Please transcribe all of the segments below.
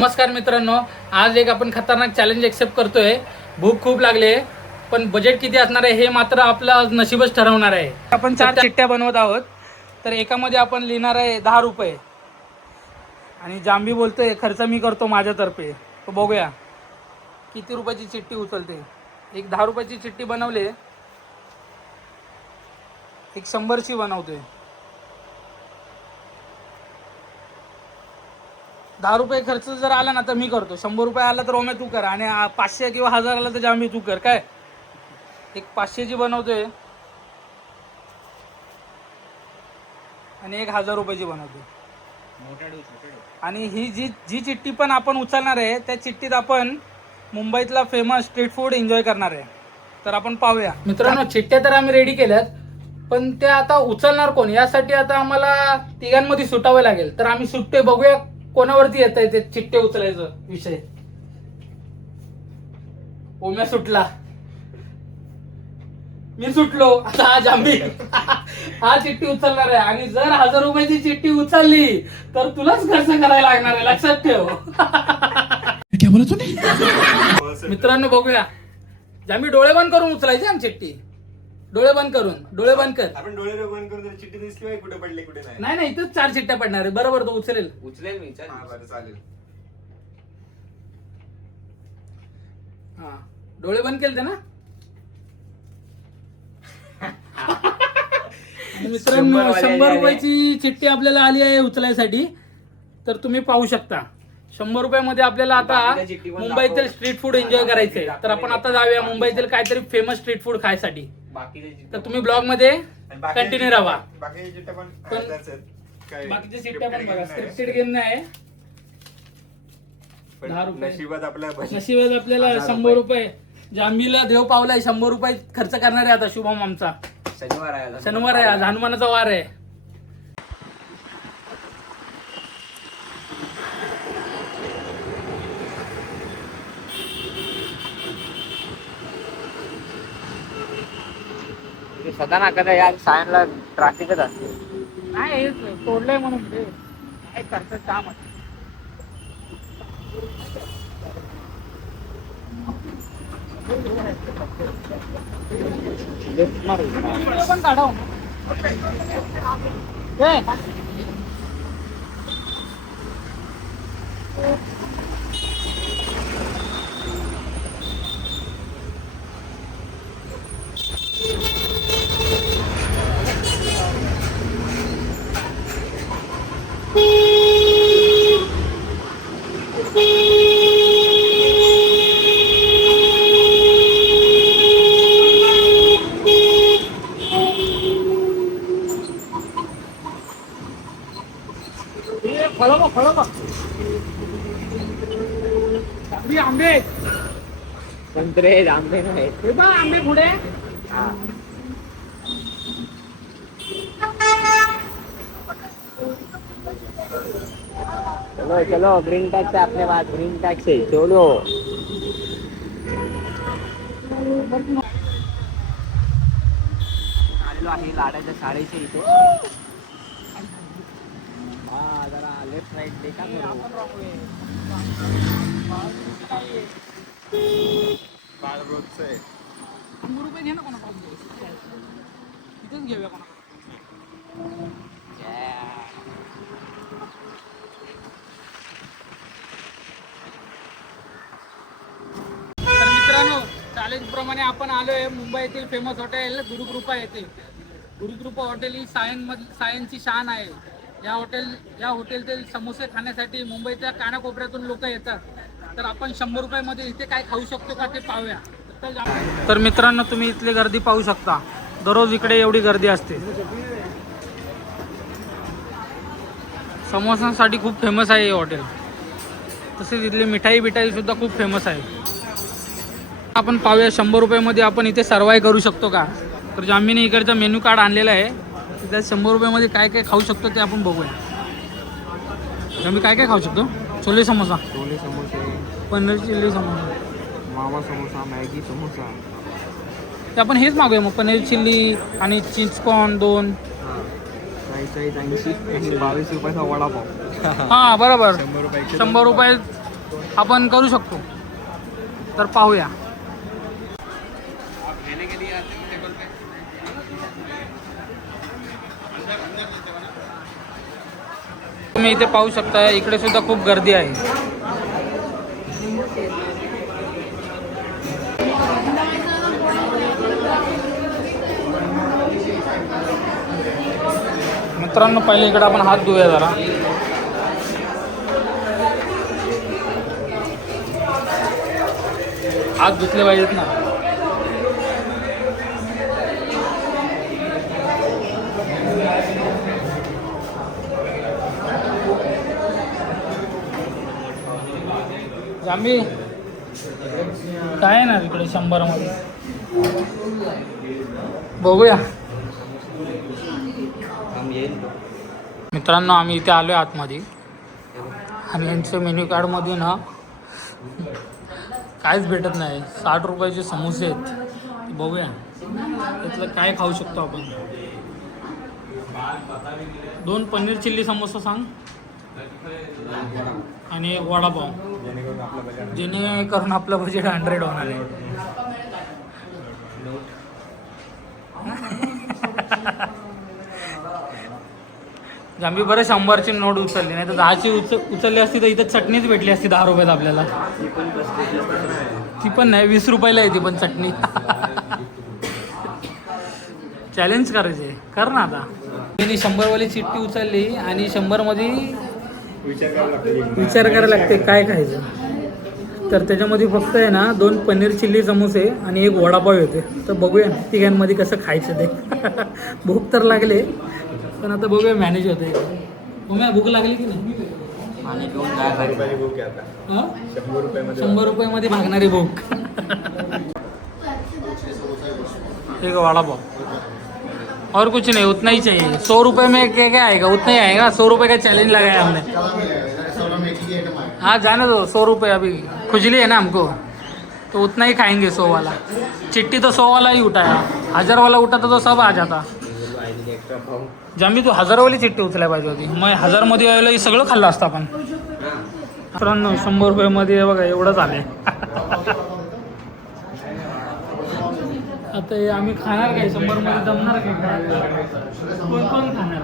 नमस्कार मित्रांनो, आज एक आपण खतरनाक चॅलेंज एक्सेप्ट करतोय. भूक खूप लागली आहे, पण बजेट किती असणार आहे हे मात्र आपलं नशीबच ठरवणार आहे. आपण 4 चिठ्ठ्या बनवत आहोत. तर एकामध्ये आपण लिहिणार आहे 10 रुपये आणि जांबी बोलतोय खर्च मी करतो माझ्यातर्फे. तो बघूया किती रुपयाची चिठ्ठी उचलते. एक 10 रुपयाची चिठ्ठी बनवली, एक 100ची बनवतोय. 10 रुपये खर्च जर आला ना तर मी करतो, 100 रुपये आला तर ओमे तू कर आणि 500 किंवा 1000 आला तर जांबी तू कर. काय एक 500ची बनवतोय आणि एक 1000 रुपयाची बनवतोय. आणि ही जी चिठ्ठी पण आपण उचलणार आहे त्या चिठ्ठीत आपण मुंबईतला फेमस स्ट्रीट फूड एन्जॉय करणार आहे. तर आपण पाहूया मित्रांनो. चिठ्ठ्या तर आम्ही रेडी केल्यात, पण त्या आता उचलणार कोण यासाठी आता आम्हाला तिघांमध्ये सुटावं लागेल. तर आम्ही सुटते, बघूया कोणावरती येत आहे ते चिठ्ठे उचलायचं विषय. ओम्या सुटला, मी सुटलो, आता हा जांबी हा चिठ्ठी उचलणार आहे. आणि जर 1000 रुपयाची चिठ्ठी उचलली तर तुलाच खर्च करायला लागणार आहे, लक्षात ठेव. क्या बोला तूने? मित्रांनो बघूया. जांबी डोळे बंद करून उचलायची आम चिठ्ठी. डोळे बंद करून, डोळे बंद कर. आपण डोळे बंद करून चिठ्ठी दिसली पाहिजे कुठे पडली कुठे नाही. नाही नाही, इथंच 4 चिठ्ठ्या पडणार आहे. बरोबर, तो उचलेल मी चालेल. हा, डोळे बंद केले ना. मित्रांनो 100 रुपयाची चिठ्ठी आपल्याला आली आहे उचलायसाठी. तर तुम्ही पाहू शकता 100 रुपयामध्ये आपल्याला आता मुंबईतील स्ट्रीट फूड एन्जॉय करायचंय. तर आपण आता जाऊया मुंबईतील काहीतरी फेमस स्ट्रीट फूड खायसाठी. तर तुम्ही ब्लॉग मध्ये कंटिन्यू राहा. बाकीच्या चिठ्ठ्या पण बाकीच्या चिठ्ठ्या पण बघा, स्क्रिप्टेड गेम नाही. 10 रुपये नशिबात आपल्याला 100 रुपये. जांबीला देव पावलाय, 100 रुपये खर्च करणार आहे आता शुभम आमचा. शनिवार आहे आज, हनुमानाचा वार आहे. सदा ना कदा यार सायनला ट्रॅफिकच असते. नाही तोडलंय म्हणून ते काय करतात काम आहे. पण काढाव आंबे संत्रे आंबे नाही. हे बघ आंबे पुढे. चलो चलो, ग्रीन टैक्स है अपने पास, ग्रीन टैक्स है, चलो. आलेलो आहे लाडाच्या शाळेच्या इथे. हा जरा लेफ्ट राईट देखा करो. रोजचं आहे. 100 रुपये घे ना कोणाकडे, तिथेच घेऊया कोणाकडे. तर मित्रांनो, चॅलेंज प्रमाणे आपण आलोय मुंबईतील फेमस हॉटेल गुरुकृपा येथे. गुरुकृपा हॉटेल ही सायनची शान आहे. या हॉटेलतील समोसे खाण्यासाठी मुंबईच्या कानाकोपऱ्यातून लोक येतात. तर आपण 100 रुपयामध्ये इथे काय खाऊ शकतो का ते पाहूया. तर मित्रांनो, तुम्ही इथली गर्दी पाहू शकता. दररोज इकडे एवढी गर्दी असते. समोसांसाठी खूप फेमस आहे हे हॉटेल. तसेच इथली मिठाई सुद्धा खूप फेमस आहे. आपण पाहूया 100 रुपयामध्ये आपण इथे सर्वाइव्ह करू शकतो का. तर जांबीने इकडचा मेन्यू कार्ड आणलेला आहे. त्यात 100 रुपयामध्ये काय काय खाऊ शकतो ते आपण बघूया. जांबी काय काय खाऊ शकतो. छोले समोसा, पनीर चिल्ली समोसा, मावा समोसा, मॅगी समोसा. ते आपण हेच मागूया मग, पनीर चिल्ली आणि चीज कॉर्न 2. 40-80 आणि 22 रुपयाचा वडापाव. हा बरोबर, 100 रुपये 100 रुपये आपण करू शकतो. तर पाहूया. तुम्ही इथे पाहू शकता, इकडे सुद्धा खूप गर्दी आहे. मित्रांनो, पहिले इकडे आपण हात धुऊया जरा. हात धुतले पाहिजेत ना. जांभी काय आहे ना इकडे 100 मध्ये बघूया. मित्रांनो, आम्ही इथे आलो आहे आतमध्ये आणि यांच्या मेन्यू कार्डमध्ये ना काहीच भेटत नाही. 60 रुपयाचे समोसे आहेत. बघूया त्यातलं काय खाऊ शकतो आपण. 2 पनीर चिल्ली समोसा सांग आणि एक वडापाव, जेणेकरून आपलं बजेट 100 होणार आहे. जांभी बरं 100ची नोट उचलली, नाही तर 10ची उचलली असती तर इथं चटणीच भेटली असती 10 रुपयात आपल्याला. ती पण नाही, 20 रुपयाला येते पण चटणी. चॅलेंज करायचे, कर ना आता. मी 100वाली चिठ्ठी उचलली आणि 100मध्ये विचार करायला लागते काय खायचं. तर त्याच्यामध्ये फक्त आहे ना 2 पनीर चिल्ली समोसे आणि एक वडापाव येते. तर बघूया तिघांमध्ये कसं खायचं ते. भूक तर लागले, पण आता बघूया मॅनेज होते. तुम्हाला भूक लागली की नाही? 100 रुपयामध्ये भागणारी भूक. एक वडापाव और कुछ नहीं, उतना ही चाहिए. 100 रुपये में क्या क्या आएगा? उतना ही आएगा. 100 रुपये का चैलेंज लगाया हमने. हाँ जाने दो, 100 रुपये अभी खुजली है ना हमको, तो उतना ही खाएंगे 100 वाला. चिट्ठी तो 100 वाला ही उठाया, 1000 वाला उठाता तो सब आ जाता. जांभी तू 1000 वाली चिट्ठी उचलाय पाहिजे होती. मग 1000 मध्ये यायला सगळं खाल्लं असतं आपण. मित्रांनो, 100 रुपयामध्ये बघा एवढंच आले. आता हे आम्ही खाणार काय? 100 मध्ये जमणार काय? कोण कोण खाणार?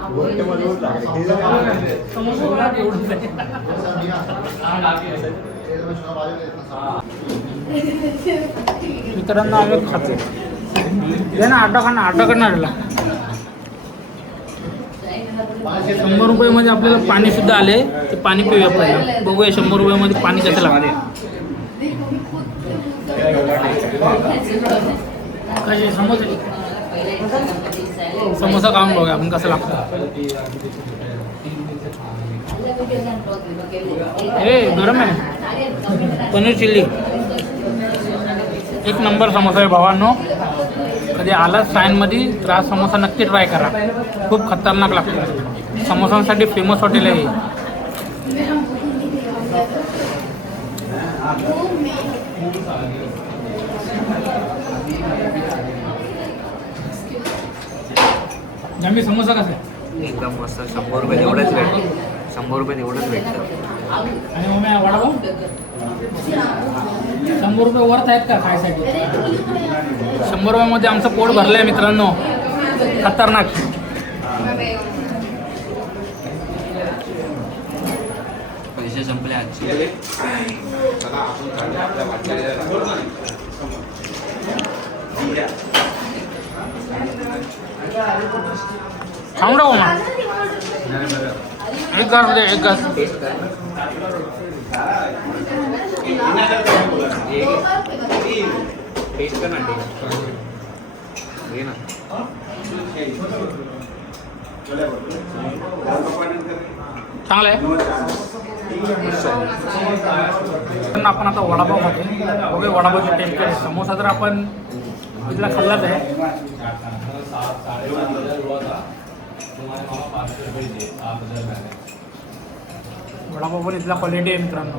समोसा एवढंच आहे. मित्रांनो, आम्ही खातो. दे ना, आटा खाणार, आटा करणार. 100 रुपयामध्ये आपल्याला पाणी सुद्धा आले. ते पाणी पिऊया पहिला. बघूया 100 रुपयामध्ये पाणी कसं लागते. कसे समोसे, समोसा खाऊन बघूया आपण कसं लागतं. हे गरम आहे. पनीर चिल्ली एक नंबर समोसा आहे भावांनो. कधी आलाच सायनमध्ये तर हा समोसा नक्की ट्राय करा. खूप खतरनाक लागतो. समोसांसाठी फेमस हॉटेल आहे. जांभी समोसा कसा आहे? एकदम मस्त. 100 रुपये एवढंच भेटतं. 100 रुपये एवढंच भेटतं. आणि मग वडापाव 100 रुपये वर्थ आहेत का खायसाठी? 100 रुपयामध्ये आमचं पोट भरलं आहे मित्रांनो. खतरनाक. पैसे संपले आजचे. खाऊन राहू ना. एक घास दे, एक घास. चांगलं आहे. आपण आता वडापाव खातो. बघूया वडापावची टेस्ट आहे. समोसा तर आपण इथला खाल्लाच आहे. वडापाव पण इथला क्वालिटी आहे मित्रांनो.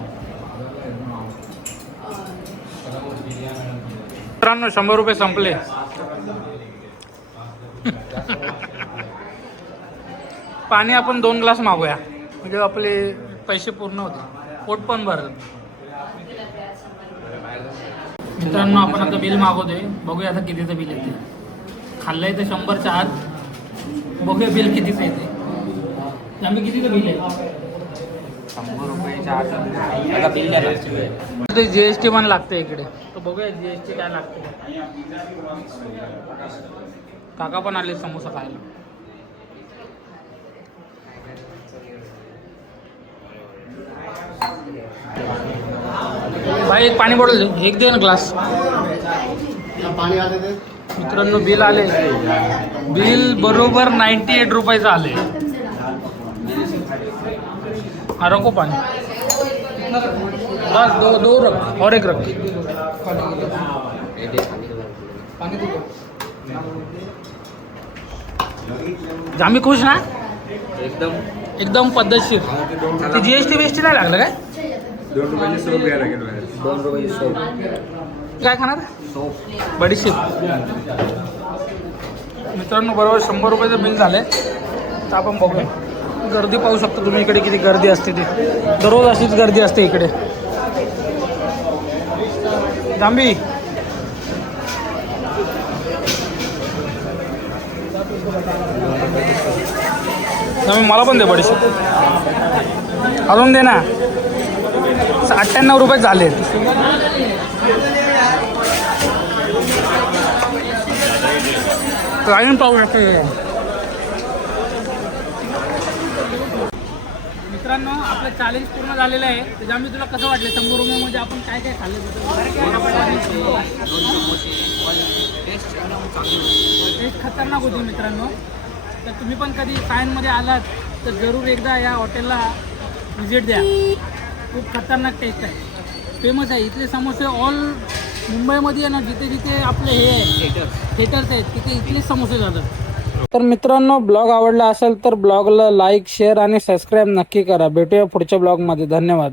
100 रुपये संपले. पाणी आपण 2 ग्लास मागूया म्हणजे आपले पैसे पूर्ण होते. पोट पण भरलं. मित्रांनो आपण आता बिल मागवतोय, बघूया आता कितीचं बिल येते. खाल्लंय तर 100च्या आत, बघूया बिल कितीचं येते. आम्ही कितीचं बिल आहे? 100 रुपयाच्या आता बिल ते GST पण लागते इकडे, तर बघूया GST काय लागते. काका पण आले समोसा खायला. भाई एक पाणी बॉटल एक दे ना ग्लास. मित्रांनो बिल आले, बिल बरोबर 98 रुपयाचं आले. हा रखो पानी, बस दो रख और एक रख. जामी खुश ना एकदम पद्धतशीर. ते GST बीएसटी नाही लागलं काय? 2 रुपयाची सोप घ्यायला लागेल. 2 रुपयाची सोप. काय खाणार? सोप बडीशेप. मित्रांनो बरोबर 100 रुपयाचं बिल झालंय. तर आपण बघूया, गर्दी पाहू शकता तुम्ही इकडे किती गर्दी असते. ती दररोज अशीच गर्दी असते इकडे. जांबी मला पण दे बडीशेप, अजून दे ना. 98 रुपये झाले. लाईन पाहू शकतो. मित्रांनो आपलं चॅलेंज पूर्ण झालेलं आहे. त्याच्या मी तुला कसं वाटलं 100 रुपयामध्ये आपण काय काय खाल्लं? टेस्ट खतरनाक होती मित्रांनो. तर तुम्ही पण कधी सायनमध्ये आलात तर जरूर एकदा या हॉटेलला व्हिजिट द्या. खूप खतरनाक टेस्ट आहे, फेमस आहे. इथले समोसे ऑल मुंबईमध्ये आहे ना, जिथे जिथे आपले हे आहे थिएटर्स आहेत तिथे इथलेच समोसे जातात. तर मित्रांनो ब्लॉग आवडला असेल तर ब्लॉगला लाईक शेअर आणि सबस्क्राईब नक्की करा. भेटूया पुढच्या ब्लॉगमध्ये. धन्यवाद.